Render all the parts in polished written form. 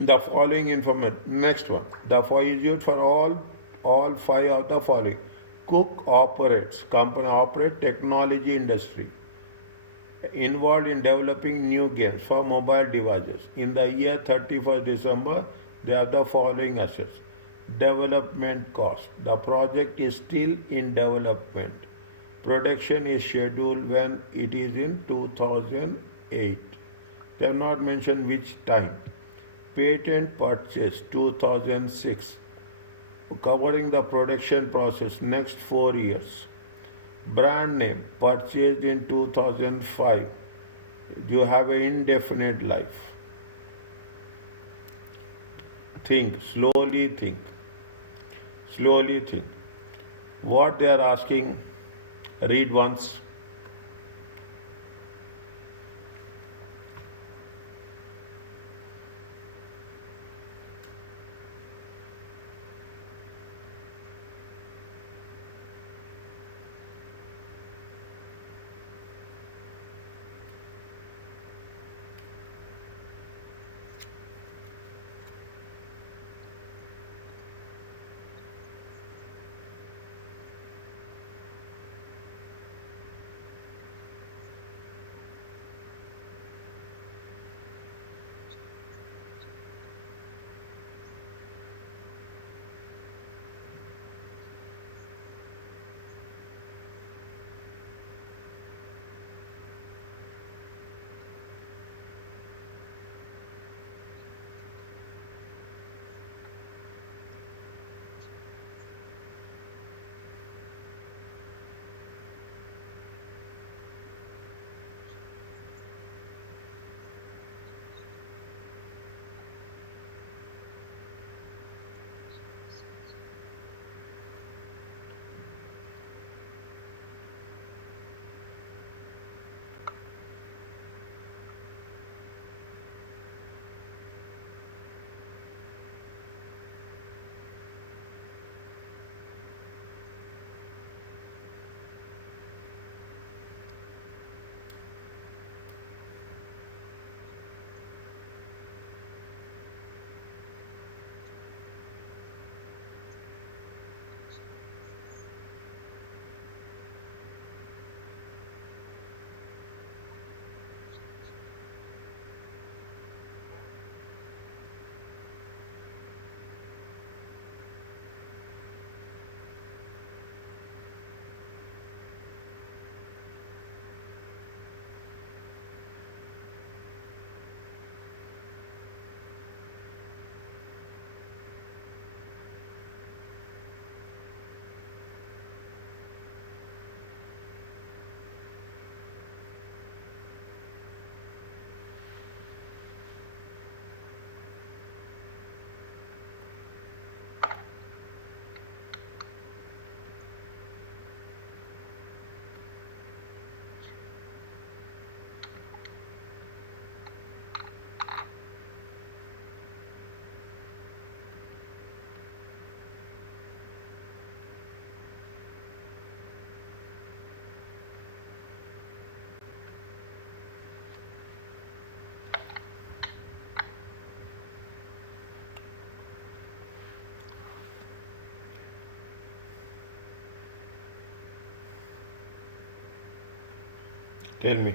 The following information. Next one. The is used for all five of the following. Cook operates. Company operate technology industry involved in developing new games for mobile devices. In the year 31st December, they have the following assets. Development cost. The project is still in development. Production is scheduled when it is in 2008. They have not mentioned which time. Patent purchase 2006, covering the production process next 4 years. Brand name purchased in 2005. You have an indefinite life. Think, slowly think. Slowly think. What they are asking, read once. Tell me.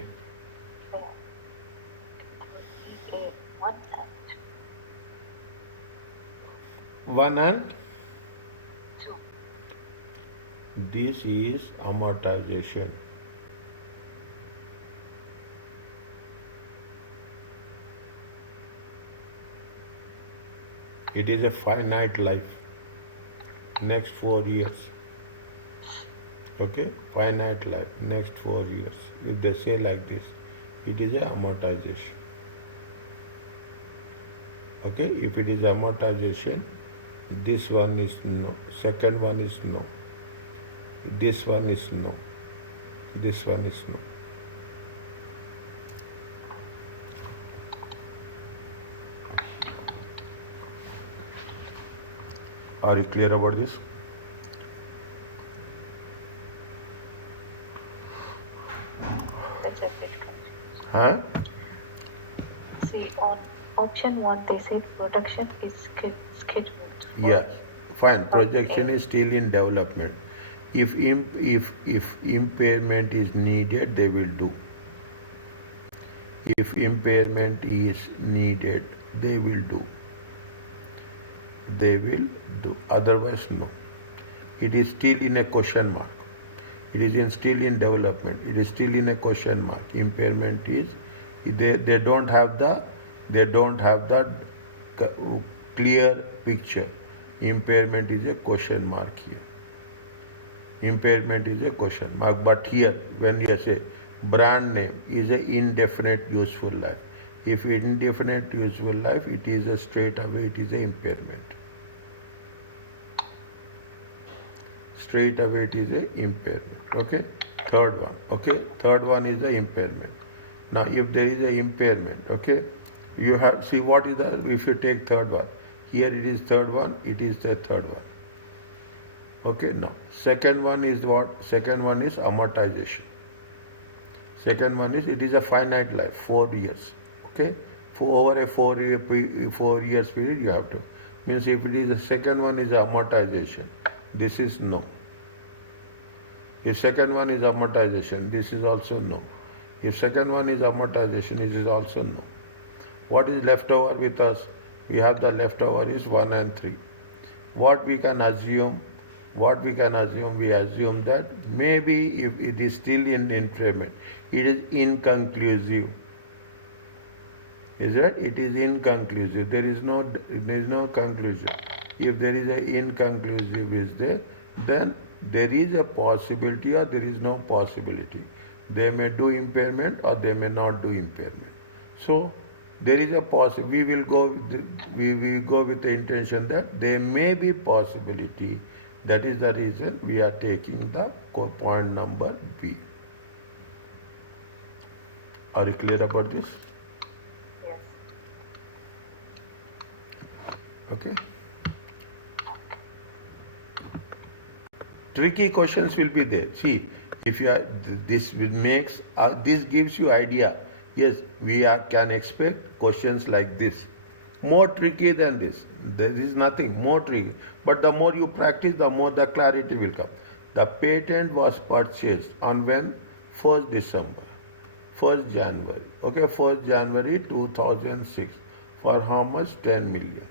One and this is amortization. It is a finite life. Next 4 years. Okay? Finite life. Next 4 years. If they say like this, it is a amortization. Okay? If it is amortization, this one is no. Second one is no. This one is no. This one is no. Are you clear about this? That's a bit confusing. Huh? See, on Option 1, they said production is scheduled. Yes, fine. Projection is still in development. If impairment is needed, they will do. If impairment is needed, they will do. They will do. Otherwise, no. It is still in a question mark. It is still in development. It is still in a question mark. Impairment is they don't have the clear picture. Impairment is a question mark here. Impairment is a question mark. But here, when you say brand name is a indefinite useful life. If indefinite useful life, it is a straight away, it is a impairment. Straight away, it is a impairment. Okay. Third one. Okay. Third one is the impairment. Now, if there is a impairment, okay, you have see what is the if you take third one. Here it is third one. It is the third one. Okay. Now, second one is what? Second one is amortization. Second one is it is a finite life, 4 years. Okay, for over a 4 years period you have to. Means if it is the second one is amortization, this is no. If second one is amortization, this is also no. If second one is amortization, it is also no. What is left over with us? We have the leftover is 1 and 3. What we can assume? We assume that maybe if it is still in impairment, it is inconclusive. Is that? It is inconclusive. There is no conclusion. If there is an inconclusive is there, then there is a possibility or there is no possibility. They may do impairment or they may not do impairment. So there is a possibility. We will go with the intention that there may be possibility. That is the reason we are taking the point number B. Are you clear about this? Yes. Okay. Tricky questions will be there. See, if you are, this gives you idea. Yes, can expect questions like this. More tricky than this. There is nothing more tricky. But the more you practice, the more the clarity will come. The patent was purchased on when? 1st December. 1st January. Okay, 1st January 2006. For how much? 10 million.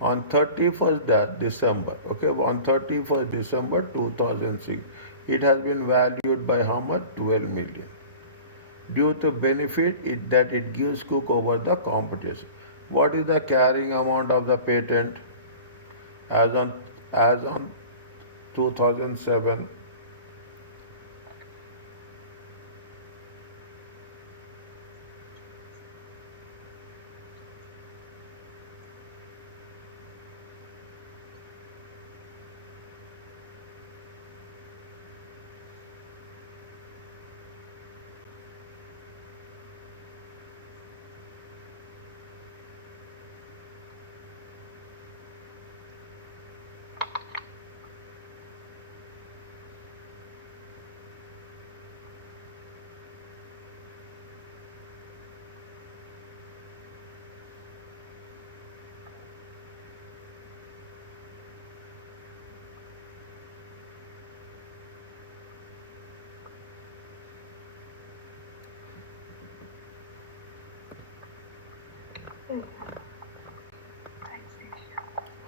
On 31st December, okay, on 31st December 2006, it has been valued by how much? 12 million. Due to benefit that it gives Cook over the competition. What is the carrying amount of the patent as on 2007?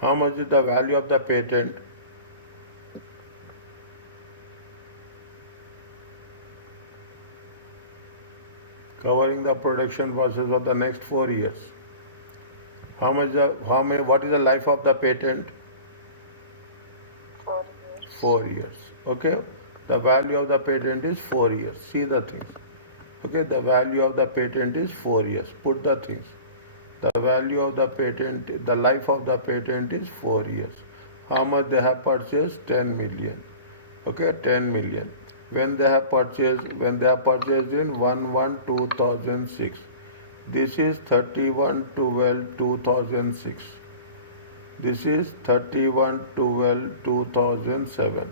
How much is the value of the patent? Covering the production process of the next 4 years. What is the life of the patent? 4 years. 4 years. Okay. The value of the patent is 4 years. See the things. Okay. The value of the patent is 4 years. Put the things. The value of the patent, the life of the patent is 4 years. How much they have purchased? 10 million. Okay, 10 million. When they have purchased in 1/1/2006. This is 31/12/2006. This is 31/12/2007.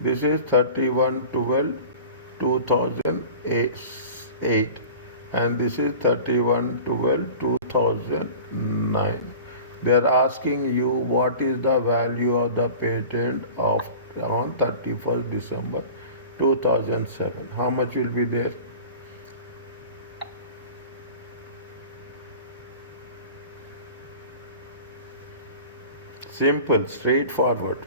This is 31/12/2008. and this is 31/12/2009. They are asking you what is the value of the patent of on 31st December 2007. How much will be there? Simple, straightforward.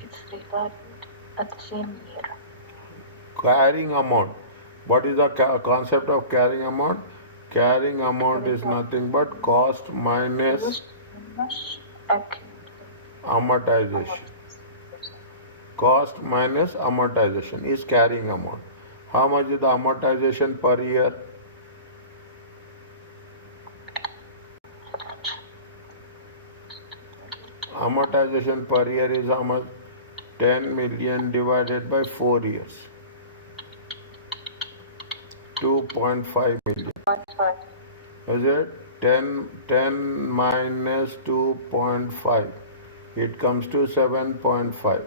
It's regarded at the same year. Carrying amount. What is the concept of carrying amount? Carrying amount is nothing but cost minus Used minus amortization. Cost minus amortization is carrying amount. How much is the amortization per year? Amortization per year is how much? 10 million divided by 4 years. 2.5 million. 0.5. Is it? 10 minus 2.5. It comes to 7.5.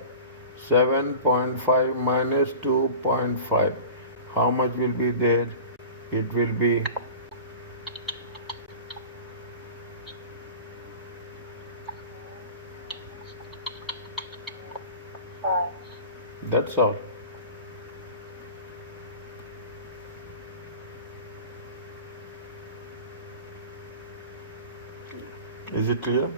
7.5 minus 2.5. How much will be there? It will be 5. that's all. Is it clear?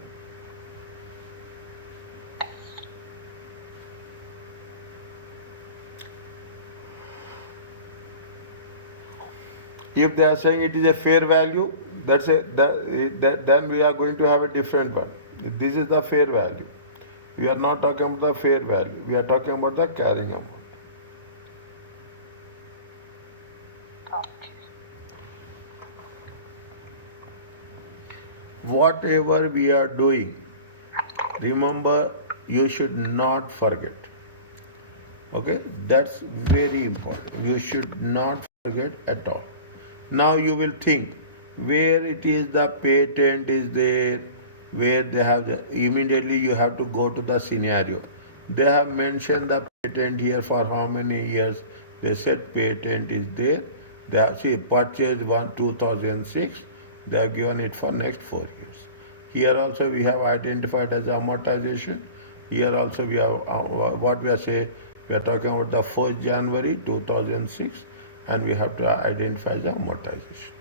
If they are saying it is a fair value, then we are going to have a different one. This is the fair value. We are not talking about the fair value. We are talking about the carrying amount. Okay. Whatever we are doing, remember, you should not forget. Okay, that's very important. You should not forget at all. Now you will think where it is the patent is there, where they have immediately you have to go to the scenario. They have mentioned the patent here for how many years? They said patent is there. They have purchased one 2006. They have given it for next 4 years. Here also we have identified as amortization. Here also we have what we are saying. We are talking about the 1st January 2006, and we have to identify the amortization.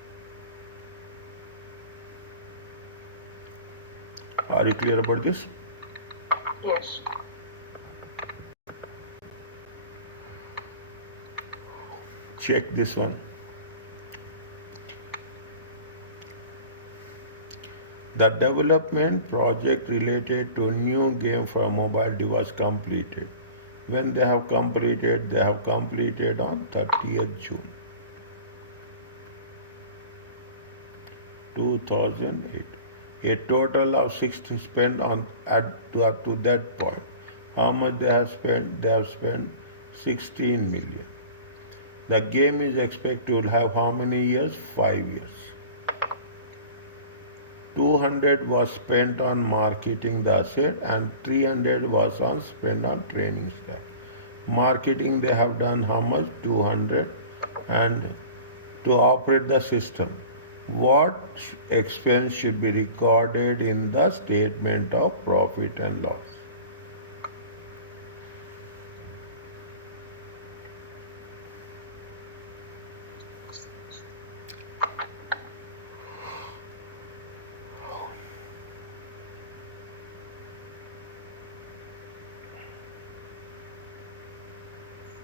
Are you clear about this? Yes. Check this one. The development project related to new game for a mobile device completed. When they have completed on 30th June 2008. A total of 60 spent on up to that point. How much they have spent? They have spent 16 million. The game is expected to have how many years? 5 years. 200 was spent on marketing the asset and 300 was spent on training staff. Marketing they have done how much? 200. And to operate the system, what expense should be recorded in the statement of profit and loss?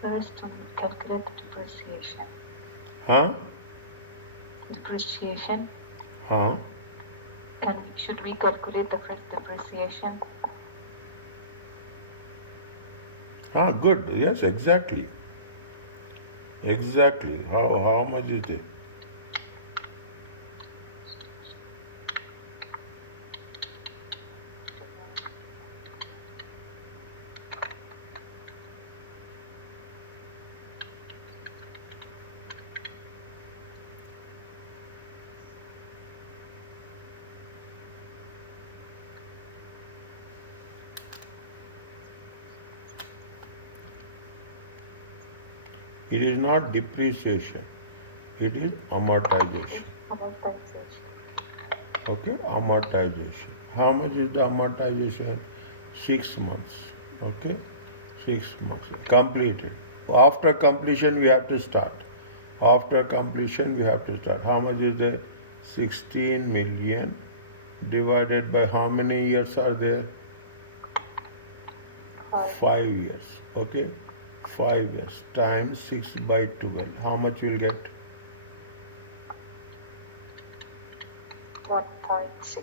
First, we calculate the depreciation. Huh? Depreciation Huh? Should we calculate the first depreciation? Good. Yes, exactly. Exactly. How much is it? It is not depreciation. It is amortization. Amortization. Okay, amortization. How much is the amortization? 6 months. Okay, 6 months. Completed. After completion, we have to start. After completion, we have to start. How much is there? 16 million divided by how many years are there? 5 years. Okay, 5 years times 6 by 12. How much will get? 1.6.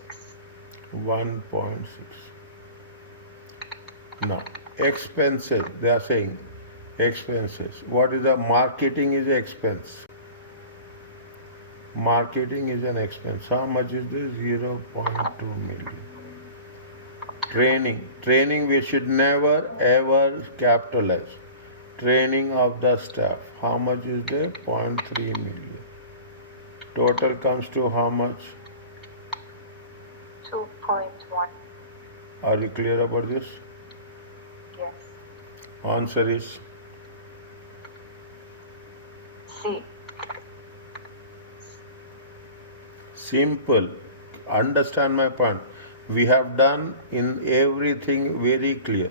1.6. Now, expenses, they are saying expenses. What is the marketing is expense? Marketing is an expense. How much is this? 0.2 million. Training we should never ever capitalize. Training of the staff. How much is there? 0.3 million. Total comes to how much? 2.1. Are you clear about this? Yes. Answer is C. simple. Understand my point. We have done in everything very clear.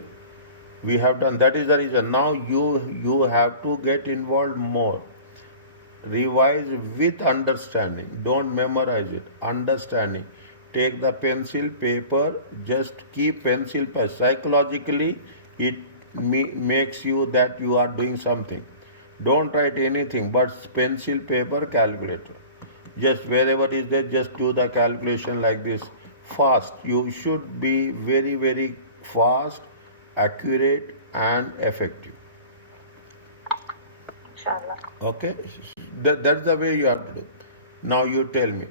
We have done. That is the reason. Now you have to get involved more. Revise with understanding. Don't memorize it. Understanding. Take the pencil, paper. Just keep pencil. Psychologically, it makes you that you are doing something. Don't write anything but pencil, paper, calculator. Just wherever is there, just do the calculation like this. Fast. You should be very, very fast, accurate, and effective. Inshallah. Okay? That's the way you have to do. Now you tell me.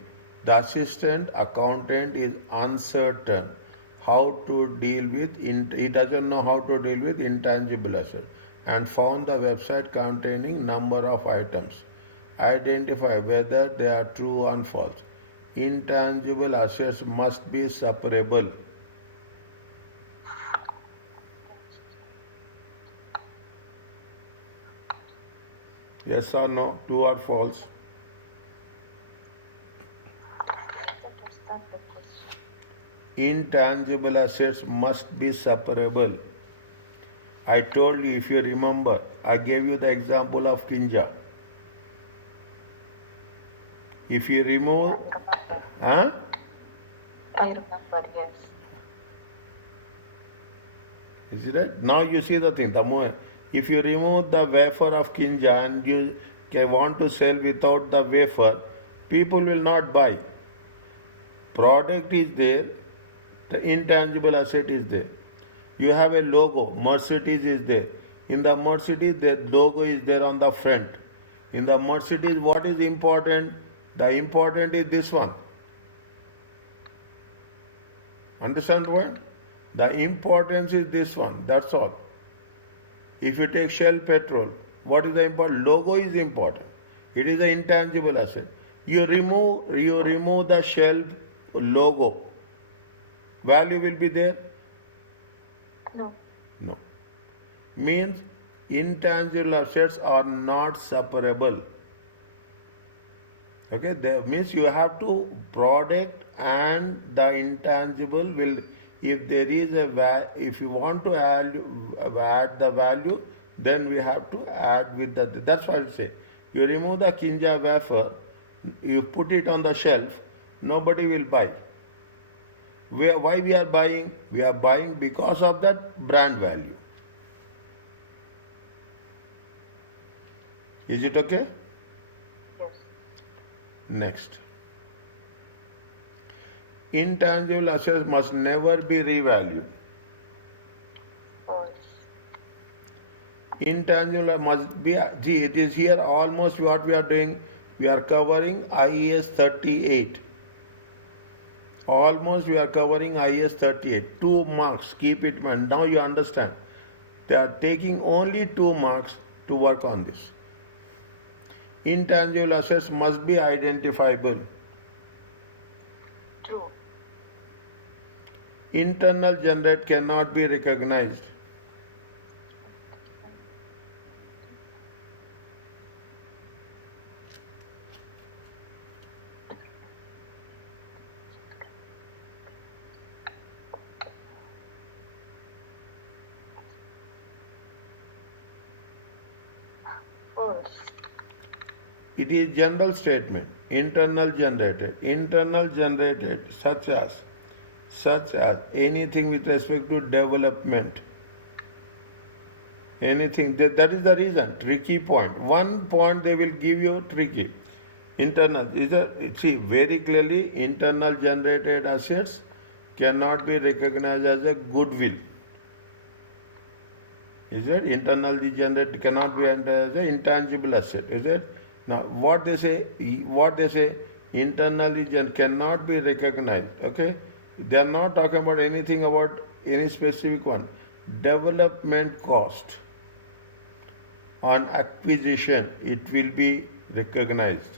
The assistant accountant is uncertain how to deal with, he doesn't know how to deal with intangible assets and found the website containing number of items. Identify whether they are true or false. Intangible assets must be separable. Yes or no? True or false? I understand the question. Intangible assets must be separable. I told you, if you remember, I gave you the example of Kinja. If you remove, huh? I remember, yes. Is it right? Now you see the thing. The more, if you remove the wafer of Kinja and you want to sell without the wafer, people will not buy. Product is there, the intangible asset is there. You have a logo, Mercedes is there. In the Mercedes, the logo is there on the front. In the Mercedes, what is important? The important is this one. Understand what? The importance is this one. That's all. If you take Shell Petrol, what is the important? Logo is important. It is an intangible asset. You remove the Shell logo. Value will be there? No. No. Means intangible assets are not separable. Okay, that means you have to product and the intangible will, if there is if you want to add the value, then we have to add with the, that's why I say, you remove the Kinja wafer, you put it on the shelf, nobody will buy. Why we are buying? We are buying because of that brand value. Is it okay? Yes. Next. Intangible assets must never be revalued. false, Intangible must be, see, it is here almost what we are doing. We are covering IES 38. Almost we are covering IES 38. 2 marks, keep it in mind. Now you understand. They are taking only 2 marks to work on this. Intangible assets must be identifiable. true, Internal generate cannot be recognized. false, It is general statement. Internal generated, such as anything with respect to development. Anything that is the reason. Tricky point. One point they will give you tricky. Internal is a, see very clearly internal generated assets cannot be recognized as a goodwill. Is it internally generated cannot be as an intangible asset? Is it? Now what they say internally cannot be recognized. Okay, they are not talking about anything about any specific one. Development cost on acquisition it will be recognized.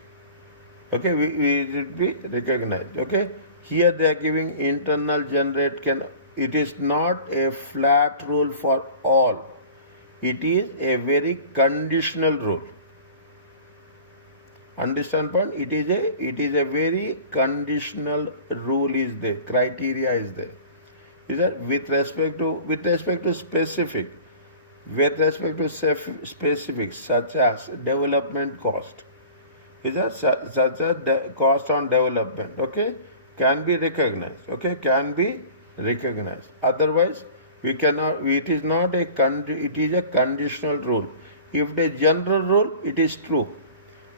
Okay, it will be recognized. Okay, here they are giving internal generate can. It is not a flat rule for all. It is a very conditional rule. Understand point? It is a very conditional rule is there. Criteria is there. Is that with respect to specific, such as development cost. Is that such as cost on development? Okay, can be recognized. Okay, can be recognized. Otherwise, we cannot. It is not a it is a conditional rule. If it is general rule, it is true,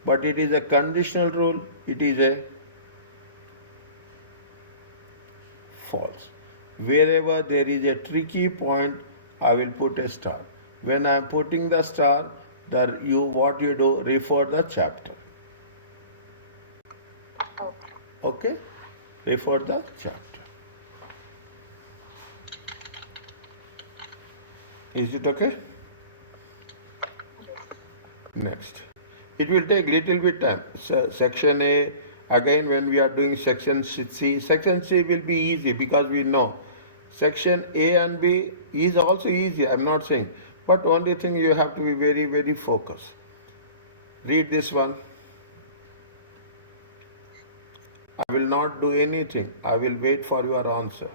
but it is a conditional rule. It is a false. Wherever there is a tricky point, I will put a star. When I am putting the star, what you do, refer the chapter. okay, Okay? Refer the chapter. Is it okay? yes, Next. It will take little bit time. So, section A, again when we are doing section C will be easy because we know. Section A and B is also easy, I am not saying. But only thing you have to be very, very focused. Read this one. I will not do anything. I will wait for your answer.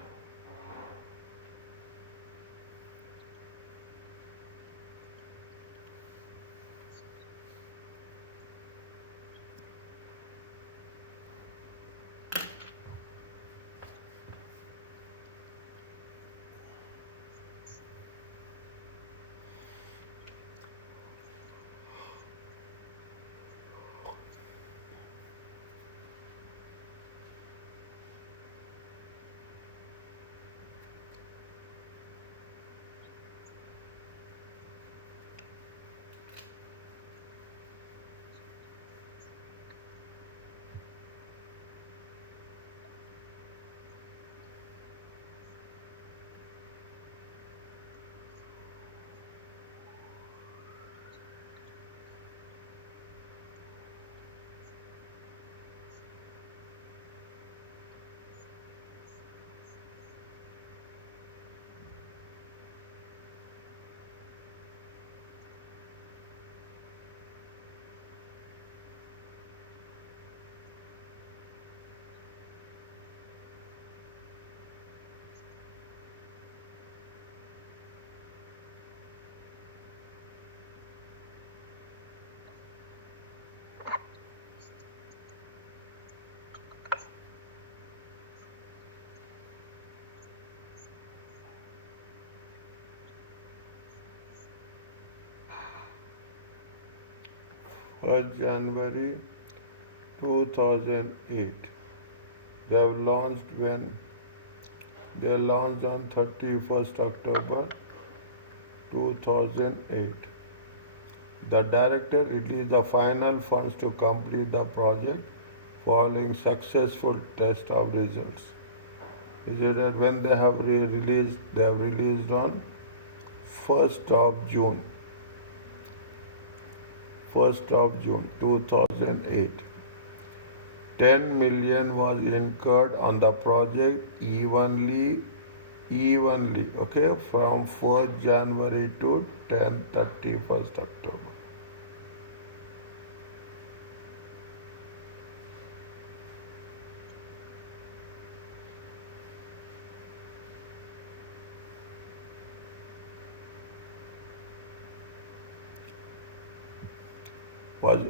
January 2008. They have launched when they launched on 31st October 2008. The director released the final funds to complete the project following successful test of results. Is it that when they have released, they have released on 1st of June, 1st of June 2008. 10 million was incurred on the project evenly, okay, from 1st January to 31st October. Was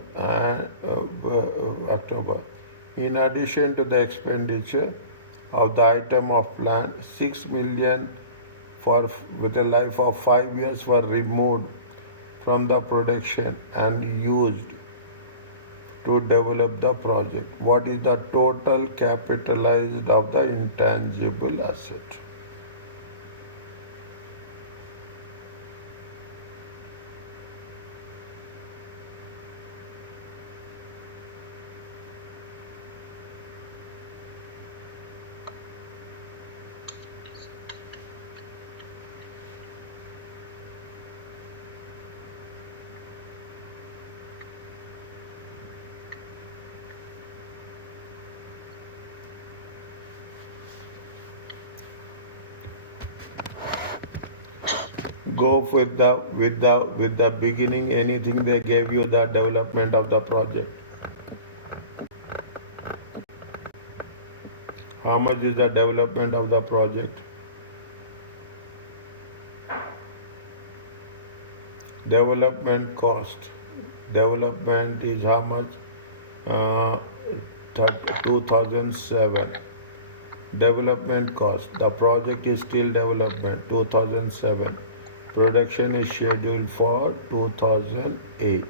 October. In addition to the expenditure of the item of plant, 6 million for with a life of 5 years were removed from the production and used to develop the project. What is the total capitalized of the intangible asset? Go with the beginning, anything they gave you the development of the project. How much is the development of the project? Development cost. Development is how much? 2007. Development cost. The project is still development, 2007. Production is scheduled for 2008.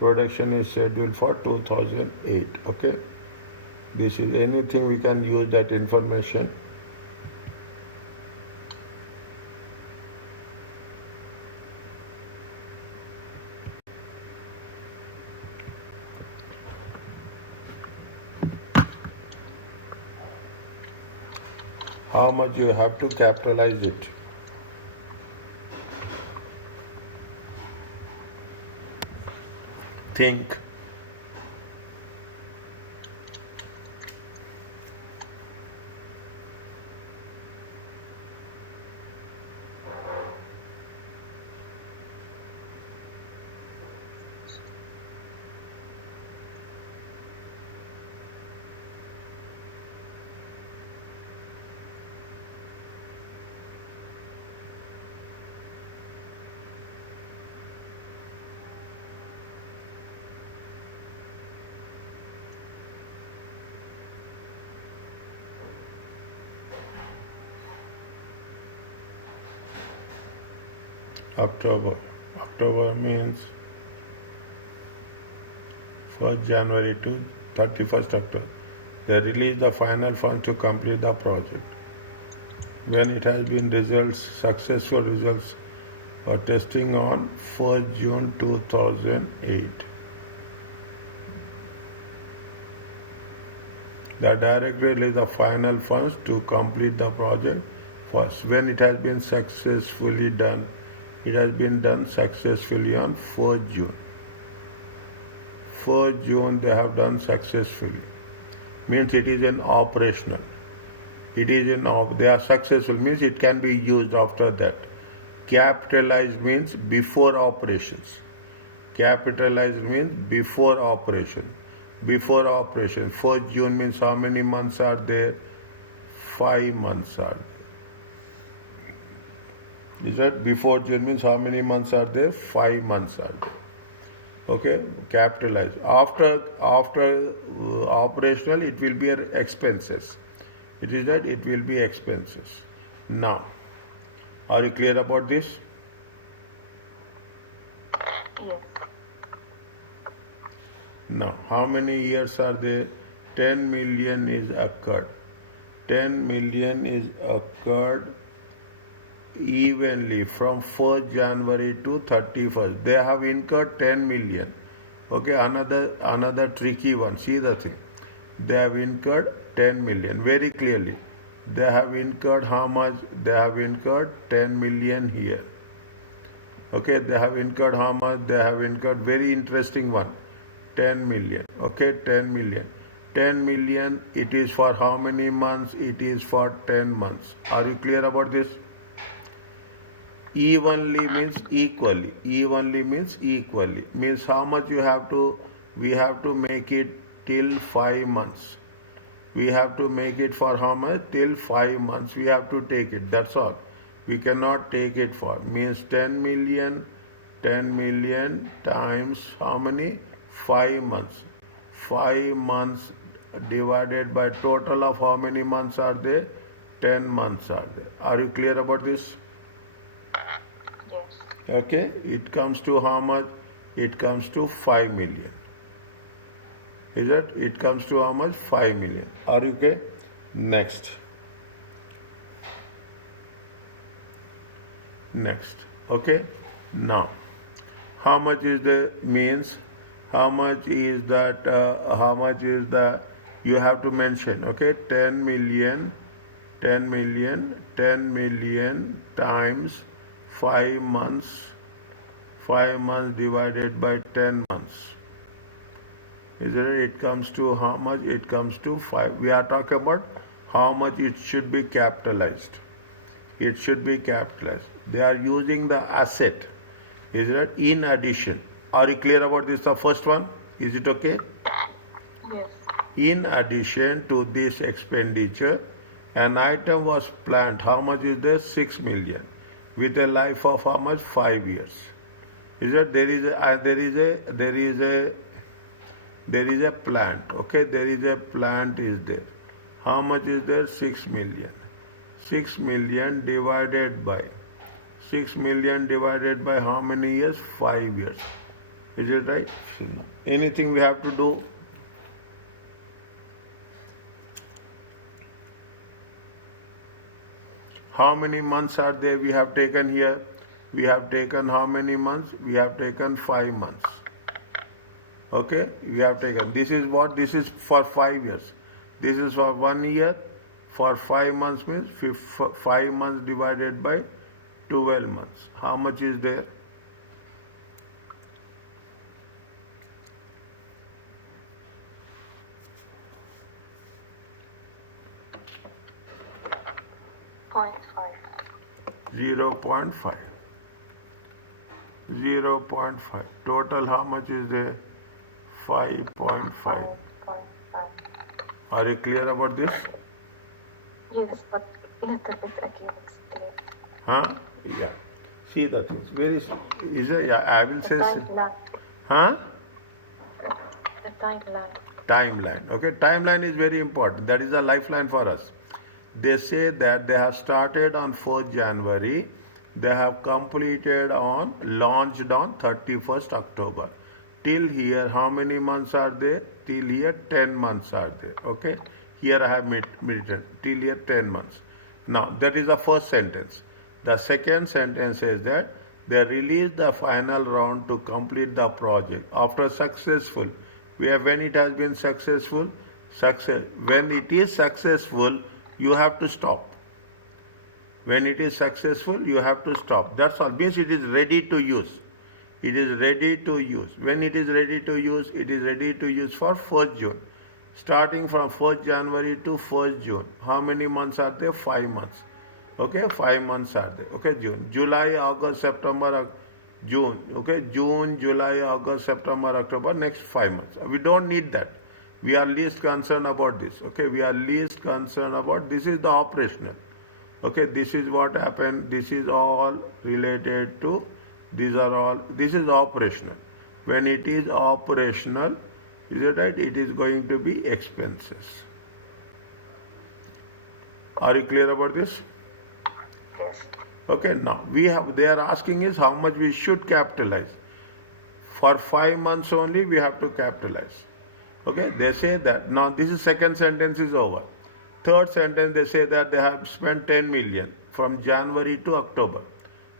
Production is scheduled for 2008. Okay. This is anything we can use that information. How much you have to capitalize it? Think. October. October means 1st January to 31st October. They release the final funds to complete the project. When it has been successful results for testing on 1st June 2008. The director released the final funds to complete the project first. When it has been successfully done, it has been done successfully on 1st June. 1st June they have done successfully. Means it is an operational. They are successful means it can be used after that. Capitalized means before operations. Capitalized means before operation. Before operation. 1st June means how many months are there? 5 months are there. Is that before June means how many months are there? 5 months are there. Okay, capitalized. After operational, it will be expenses. It is that it will be expenses. Now, are you clear about this? Yes. Now, how many years are there? 10 million is occurred. 10 million is occurred evenly from 1st January to 31st. They have incurred 10 million. Okay, another tricky one. See the thing. They have incurred 10 million very clearly. They have incurred how much? They have incurred 10 million here. Okay, they have incurred how much? They have incurred very interesting one. 10 million. Okay, 10 million. 10 million, it is for how many months? It is for 10 months. Are you clear about this? Evenly means equally. Evenly means equally. Means how much you have to, we have to make it till 5 months. We have to make it for how much? Till 5 months. We have to take it. That's all. We cannot take it for. Means 10 million, 10 million times how many? 5 months. 5 months divided by total of how many months are there? 10 months are there. Are you clear about this? Yes. Okay, it comes to how much? It comes to 5 million. Is it? It comes to how much? 5 million. Are you okay? Next. Next. Okay. Now, how much is the means? How much is that? How much is the? You have to mention. Okay, 10 million, 10 million, 10 million times 5 months. 5 months divided by 10 months. Is it? It comes to how much? It comes to 5. We are talking about how much it should be capitalized. It should be capitalized. They are using the asset. Is it? In addition. Are you clear about this? The first one? Is it okay? Yes. In addition to this expenditure, an item was planned. How much is there? 6 million. With a life of how much? 5 years. Is it? There is a plant. Okay, there is a plant is there. How much is there? 6 million. 6 million divided by 6 million divided by how many years? 5 years. Is it right? Anything we have to do? How many months are there we have taken here? We have taken how many months? We have taken 5 months. Okay, we have taken. This is what? This is for 5 years. This is for 1 year. For 5 months means 5 months divided by 12 months. How much is there? Point 5. 0.5. 0.5. Total how much is there? 5.5. 5.5. Are you clear about this? Yes, but little bit again explain. Huh? Yeah. See the things. Very is a, yeah, I will The say timeline. huh? The timeline. Timeline. Okay, timeline is very important. That is a lifeline for us. They say that they have started on 4th January. They have completed on, launched on 31st October. Till here, how many months are there? Till here, 10 months are there. Okay? Here I have written till here 10 months. Now, that is the first sentence. The second sentence says that they released the final round to complete the project. After successful, when it has been successful, when it is successful, you have to stop. When it is successful, you have to stop. That's all. Means it is ready to use. It is ready to use. When it is ready to use, it is ready to use for 1st June. Starting from 1st January to 1st June. How many months are there? 5 months. Okay, 5 months are there. Okay, June. July, August, September, June. Okay, June, July, August, September, October, next 5 months. We don't need that. We are least concerned about this. Okay, we are least concerned about this is the operational. Okay, this is what happened. This is all related to, this is operational. When it is operational, is it right? It is going to be expenses. Are you clear about this? Yes. Okay, now they are asking is how much we should capitalize. For 5 months only we have to capitalize. Okay, they say that. Now this is second sentence is over. Third sentence they say that they have spent 10 million from January to October.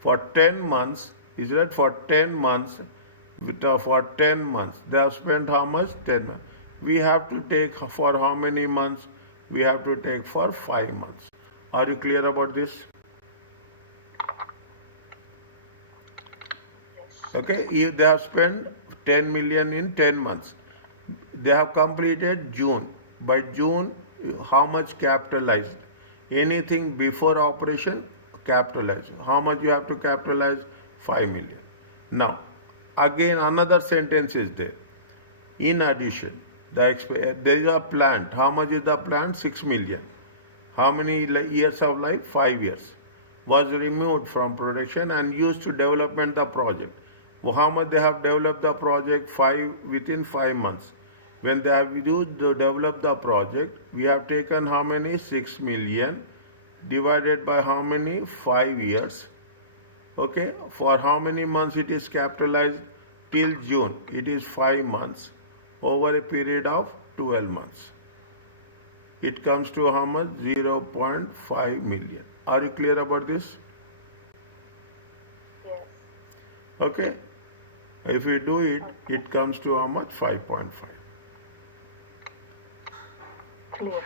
For 10 months, is that for 10 months, for 10 months, they have spent how much? 10 months. We have to take for how many months? We have to take for 5 months. Are you clear about this? Yes. Okay, if they have spent 10 million in 10 months. They have completed June. By June, how much capitalized? Anything before operation, capitalized. How much you have to capitalize? 5 million. Now, again another sentence is there. In addition, there is a plant. How much is the plant? 6 million. How many years of life? 5 years. Was removed from production and used to development the project. Well, how much they have developed the project? Within 5 months. When they have used to develop the project, we have taken how many? 6 million divided by how many? 5 years. Okay, for how many months it is capitalized? Till June, it is 5 months over a period of 12 months. It comes to how much? 0.5 million. Are you clear about this? Yes. Okay. If we do it, it comes to how much? 5.5. Clear.